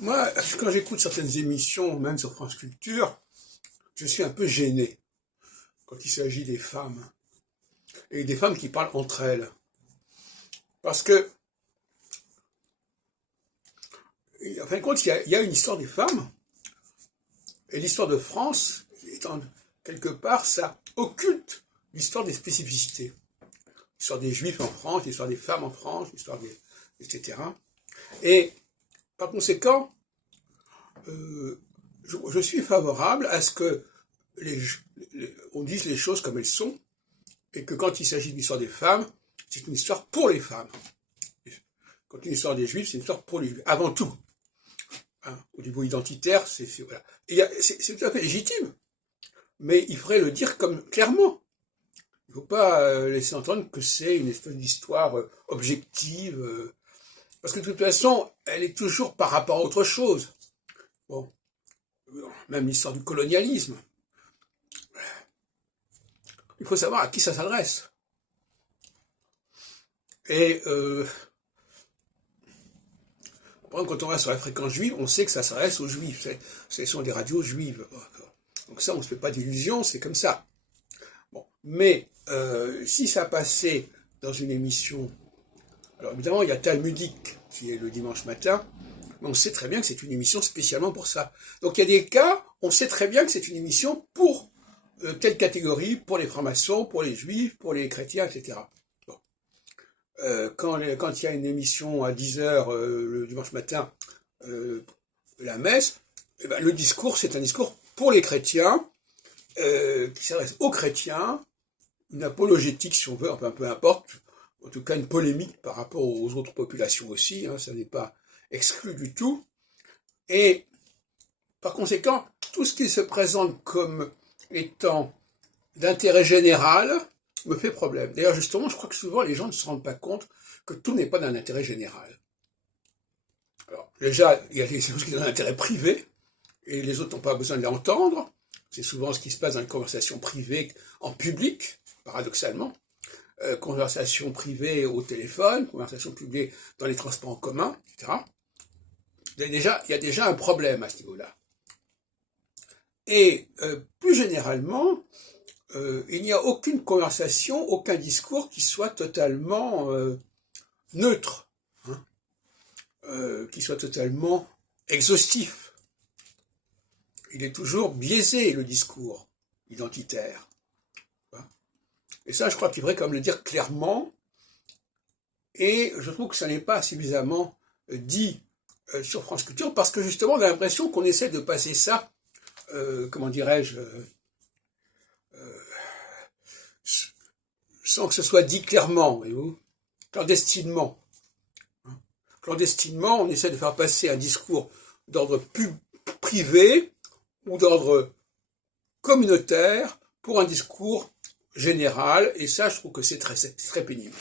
Moi, quand j'écoute certaines émissions, même sur France Culture, je suis un peu gêné quand il s'agit des femmes. Et des femmes qui parlent entre elles. Parce que, en fin de compte, il y a une histoire des femmes, et l'histoire de France, étant quelque part, ça occulte l'histoire des spécificités. L'histoire des Juifs en France, l'histoire des femmes en France, l'histoire des... etc. Et, par conséquent, je suis favorable à ce que on dise les choses comme elles sont, et que quand il s'agit d'une histoire des femmes, c'est une histoire pour les femmes. Quand une histoire des Juifs, c'est une histoire pour les Juifs, avant tout. Hein, au niveau identitaire, voilà. C'est tout à fait légitime, mais il faudrait le dire comme clairement. Il ne faut pas laisser entendre que c'est une espèce d'histoire objective, parce que de toute façon, elle est toujours par rapport à autre chose. Bon, même l'histoire du colonialisme. Il faut savoir à qui ça s'adresse. Et par exemple, quand on va sur la fréquence juive, on sait que ça s'adresse aux juifs. Ce sont des radios juives. Donc ça, on ne se fait pas d'illusions, c'est comme ça. Bon. Mais si ça passait dans une émission... Alors évidemment, il y a Talmudique, qui est le dimanche matin, mais on sait très bien que c'est une émission spécialement pour ça. Donc il y a des cas, on sait très bien que c'est une émission pour telle catégorie, pour les francs-maçons, pour les juifs, pour les chrétiens, etc. Bon. Quand il y a une émission à 10h le dimanche matin, la messe, eh ben, le discours, c'est un discours pour les chrétiens, qui s'adresse aux chrétiens, une apologétique si on veut, enfin peu importe, en tout cas une polémique par rapport aux autres populations aussi, hein, ça n'est pas exclu du tout. Et par conséquent, tout ce qui se présente comme étant d'intérêt général me fait problème. D'ailleurs, justement, je crois que souvent les gens ne se rendent pas compte que tout n'est pas d'un intérêt général. Alors, déjà, il y a des choses qui sont d'un intérêt privé, et les autres n'ont pas besoin de l'entendre. C'est souvent ce qui se passe dans les conversations privées en public, paradoxalement. Conversations privées au téléphone, conversations privées dans les transports en commun, etc. Il y a déjà un problème à ce niveau-là. Et plus généralement, il n'y a aucune conversation, aucun discours qui soit totalement neutre, hein, qui soit totalement exhaustif. Il est toujours biaisé, le discours identitaire. Et ça, je crois qu'il faudrait quand même le dire clairement, et je trouve que ça n'est pas suffisamment dit sur France Culture, parce que justement, on a l'impression qu'on essaie de passer ça, comment dirais-je, sans que ce soit dit clairement, voyez-vous, clandestinement. Clandestinement, on essaie de faire passer un discours d'ordre privé ou d'ordre communautaire pour un discours général, et ça, je trouve que c'est très pénible.